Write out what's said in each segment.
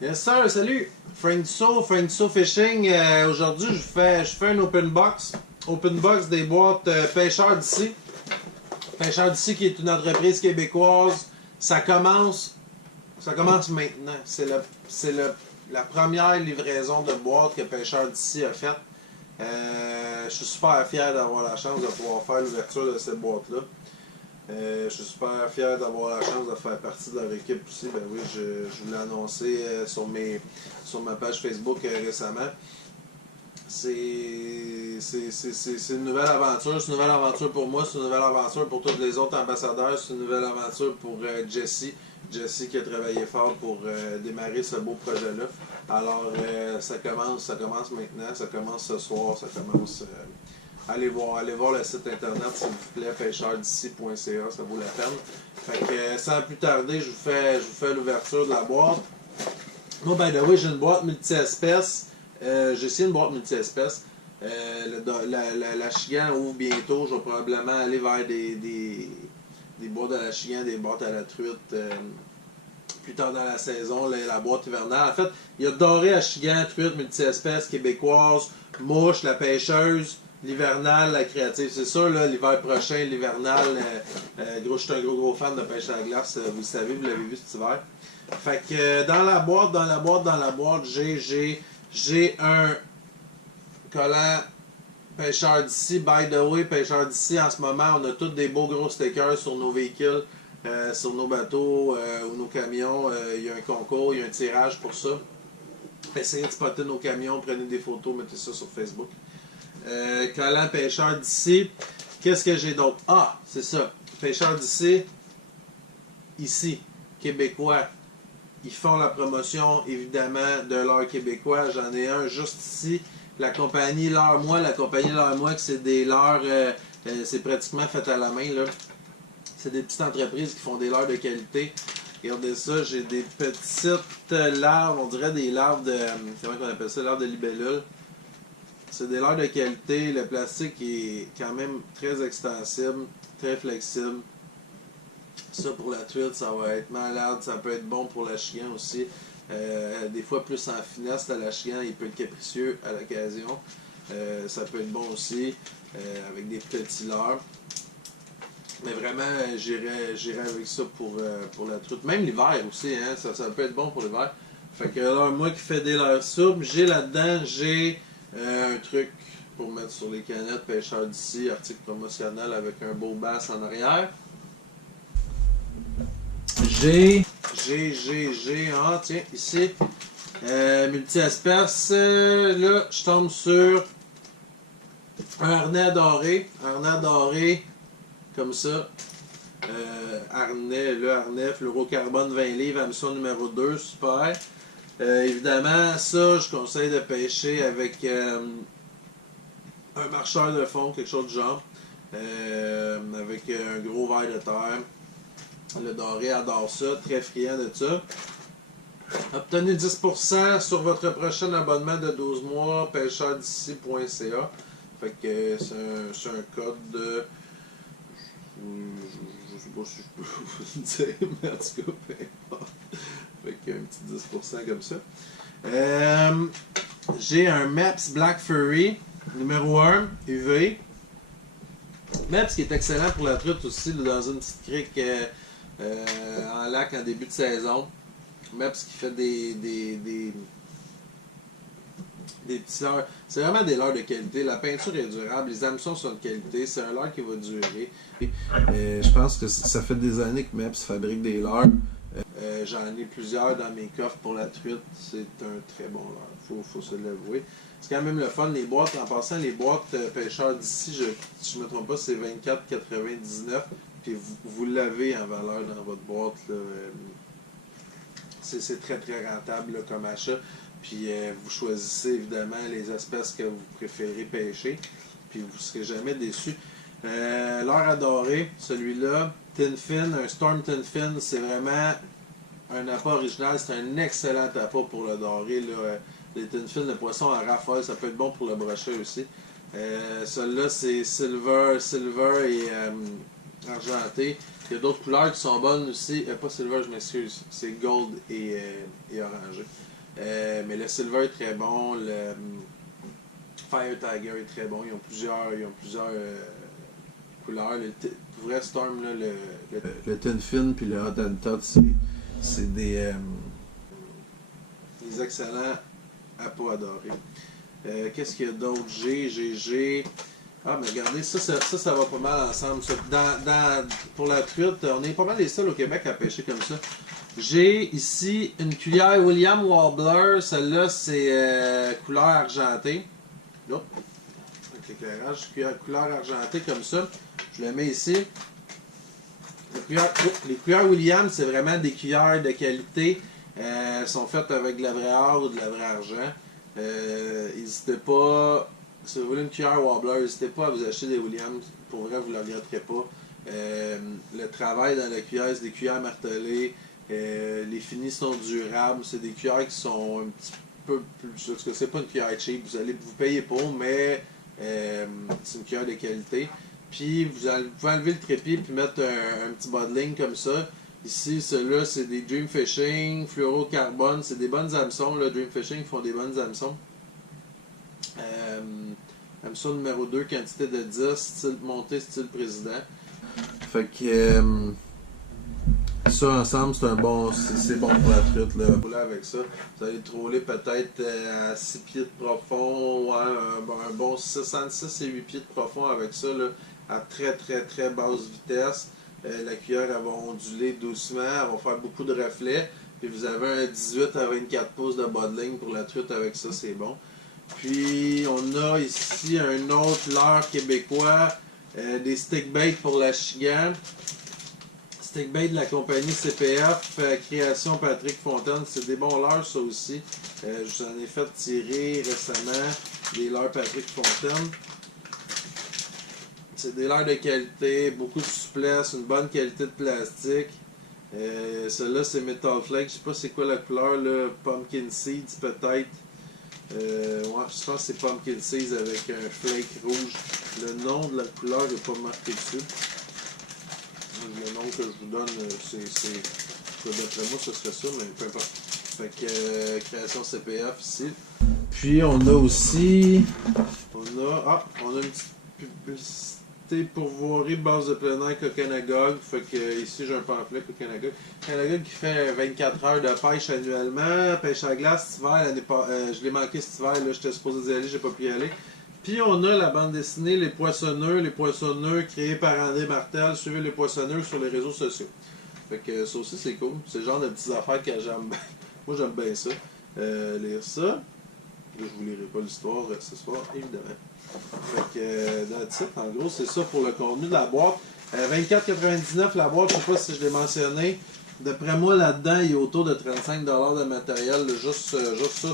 Yes sir, salut! Frank Dussault Fishing. Aujourd'hui, je fais un open box. Open box des boîtes Pêcheurs d'ici. Pêcheurs d'ici qui est une entreprise québécoise. Ça commence maintenant. La première livraison de boîtes que Pêcheurs d'ici a faite. Je suis super fier d'avoir la chance de pouvoir faire l'ouverture de cette boîte-là. Je suis super fier d'avoir la chance de faire partie de leur équipe aussi. Ben oui, je vous l'ai annoncé sur ma page Facebook récemment. C'est une nouvelle aventure. C'est une nouvelle aventure pour moi. C'est une nouvelle aventure pour tous les autres ambassadeurs. C'est une nouvelle aventure pour Jesse. Jesse qui a travaillé fort pour démarrer ce beau projet-là. Alors, ça commence maintenant. Ça commence ce soir. Ça commence... allez voir le site internet s'il vous plaît, pêcheurdici.ca, ça vaut la peine. Fait que sans plus tarder, je vous fais l'ouverture de la boîte. Moi, by the way, j'ai une boîte multi-espèces. J'ai essayé une boîte multi-espèces. La Chigan ouvre bientôt. Je vais probablement aller vers des boîtes à la Chigan, des boîtes à la truite plus tard dans la saison, la boîte hivernale. En fait, il y a doré à Chigan, truite, multi-espèces, québécoise, mouche, la pêcheuse. L'hivernal, la créative, c'est sûr, là, l'hiver prochain, l'hivernal, je suis un gros fan de pêche à la glace, vous le savez, vous l'avez vu cet hiver. Fait que dans la boîte, j'ai un collant Pêcheur d'ici. By the way, Pêcheur d'ici, en ce moment, on a tous des beaux gros stickers sur nos véhicules, sur nos bateaux ou nos camions. Il y a un concours, il y a un tirage pour ça. Essayez de spotter nos camions, prenez des photos, mettez ça sur Facebook. Collant Pêcheur d'ici. Qu'est-ce que j'ai d'autre? Ah, c'est ça. Pêcheur d'ici. Ici. Québécois. Ils font la promotion, évidemment, de l'heure québécois. J'en ai un juste ici. La compagnie Leurre Moi. La compagnie Leurre Moi, c'est des leurres... c'est pratiquement fait à la main, là. C'est des petites entreprises qui font des leurres de qualité. Regardez ça. J'ai des petites larves. On dirait des larves de... comment on appelle ça? Larves de libellule. C'est des leurres de qualité. Le plastique est quand même très extensible, très flexible. Ça pour la truite, ça va être malade. Ça peut être bon pour la chigan aussi. Des fois plus en finesse, la chigan, il peut être capricieux à l'occasion. Ça peut être bon aussi avec des petits leurres. Mais vraiment, j'irai avec ça pour la truite. Même l'hiver aussi, hein, ça peut être bon pour l'hiver. Fait que là, moi qui fais des leurres souples, j'ai là-dedans, un truc pour mettre sur les canettes Pêcheurs d'ici, article promotionnel avec un beau bass en arrière. Ah tiens, ici, multi-espèces, là, je tombe sur un harnais doré, comme ça. Harnais fluorocarbone 20 livres, hameçon numéro 2, super. Évidemment, ça, je conseille de pêcher avec un marcheur de fond, quelque chose du genre, avec un gros verre de terre. Le doré adore ça, très friand de ça. Obtenez 10% sur votre prochain abonnement de 12 mois, pêcheurdici.ca. Fait que c'est un code de... Je sais pas si je peux vous le dire, mais en tout cas, peu importe. Fait qu'un petit 10% comme ça. J'ai un MEPS Black Fury numéro 1 UV. MEPS qui est excellent pour la truite aussi, là, dans une petite crique en lac en début de saison. MEPS qui fait des petits leurres. C'est vraiment des leurres de qualité. La peinture est durable, les hameçons sont de qualité, c'est un leurre qui va durer. Je pense que ça fait des années que MEPS fabrique des leurres. J'en ai plusieurs dans mes coffres pour la truite. C'est un très bon leurre, faut se l'avouer. C'est quand même le fun. Les boîtes, en passant, les boîtes Pêcheurs d'ici, si je ne me trompe pas, c'est 24,99. Puis vous l'avez en valeur dans votre boîte. C'est très très rentable là, comme achat. Puis vous choisissez évidemment les espèces que vous préférez pêcher. Puis vous ne serez jamais déçus. Leurre adoré, celui-là, Tin Fin, un Storm Tin Fin, c'est vraiment un appât original. C'est un excellent appât pour le doré. Là. Les Tin Fin, le poisson en rafale, ça peut être bon pour le brochet aussi. Celui-là, c'est silver et argenté. Il y a d'autres couleurs qui sont bonnes aussi. Pas silver, je m'excuse. C'est gold et orangé. Mais le silver est très bon. Le Fire Tiger est très bon. Ils ont plusieurs couleurs. Pour vrai, Storm, là, le Tin Fin puis le Hot and Tot, c'est des excellents à pas adorer. Qu'est-ce qu'il y a d'autre? G. Ah, mais regardez, ça va pas mal ensemble. Ça. Pour la truite, on est pas mal les seuls au Québec à pêcher comme ça. J'ai ici une cuillère William Warbler. Celle-là, c'est couleur argentée. Là, avec l'éclairage, couleur argentée comme ça. Je le mets ici. Les cuillères William, c'est vraiment des cuillères de qualité. Elles sont faites avec de la vraie or ou de la vraie argent. N'hésitez pas. Si vous voulez une cuillère Warbler, n'hésitez pas à vous acheter des Williams. Pour vrai, vous ne le regretterez pas. Le travail dans la cuillère, c'est des cuillères martelées. Les finis sont durables. C'est des cuillères qui sont un petit peu plus. Parce que c'est pas une cuillère cheap. Vous payez pour, mais c'est une cuillère de qualité. Puis vous pouvez enlever le trépied et mettre un petit bas de ligne comme ça. Ici, ceux-là, c'est des Dream Fishing, fluorocarbone. C'est des bonnes hameçons. Là. Dream Fishing font des bonnes hameçons. Hameçon numéro 2, quantité de 10, style montée, style président. Fait que ça ensemble, c'est bon pour la truite. Là. Vous avec ça, vous allez troller peut-être à 6 pieds de profond, un bon 66 et 8 pieds de profond avec ça, là, à très basse vitesse. La cuillère, elle va onduler doucement, elle va faire beaucoup de reflets. Puis vous avez un 18 à 24 pouces de bas de ligne pour la truite avec ça, c'est bon. Puis on a ici un autre leurre québécois, des stick bait pour la chigan. Stick bait de la compagnie CPF, création Patrick Fontaine, c'est des bons leurres ça aussi. J'en ai fait tirer récemment des leurres Patrick Fontaine. C'est des leurres de qualité, beaucoup de souplesse, une bonne qualité de plastique. Celui-là c'est Metal Flake, je sais pas c'est quoi la couleur, là, Pumpkin Seeds peut-être. Ouais, je pense que c'est Pumpkin Seeds avec un flake rouge. Le nom de la couleur n'est pas marqué dessus. Le nom que je vous donne, d'après moi, ce serait ça, mais peu importe. Fait que création CPF ici. Puis on a aussi. On a une petite publicité pourvoirie base de plein air Coconagog. Fait que ici j'ai un pamphlet Coconagog. Coconagog qui fait 24 heures de pêche annuellement. Pêche à glace cet hiver. Je l'ai manqué cet hiver, là, j'étais supposé y aller, j'ai pas pu y aller. Puis on a la bande dessinée Les Poissonneux créés par André Martel. Suivez Les Poissonneux sur les réseaux sociaux. Fait que ça aussi c'est cool. C'est le genre de petites affaires que j'aime bien. Moi j'aime bien ça. Lire ça. Je vous lirai pas l'histoire ce soir, évidemment. Fait que, that's it. En gros, c'est ça pour le contenu de la boîte. 24,99 la boîte, je sais pas si je l'ai mentionné. D'après moi, là-dedans, il y a autour de 35$ de matériel. Juste ça,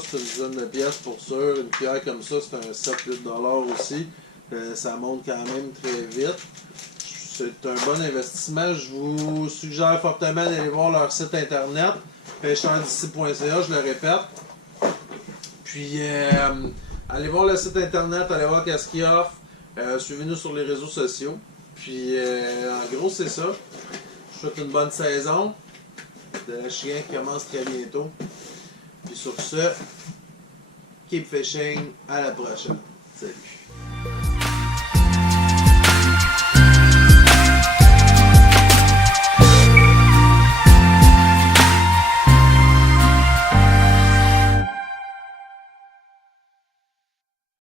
c'est une dizaine de pièces pour sûr. Une cuillère comme ça, c'est un 7-8$ aussi. Ça monte quand même très vite. C'est un bon investissement. Je vous suggère fortement d'aller voir leur site internet, pêcheurdici.ca, je le répète. Puis, allez voir le site internet, allez voir qu'est-ce qu'il offre. Suivez-nous sur les réseaux sociaux. Puis, en gros, c'est ça. Je vous souhaite une bonne saison de la chienne qui commence très bientôt. Puis sur ce, keep fishing. À la prochaine. Salut.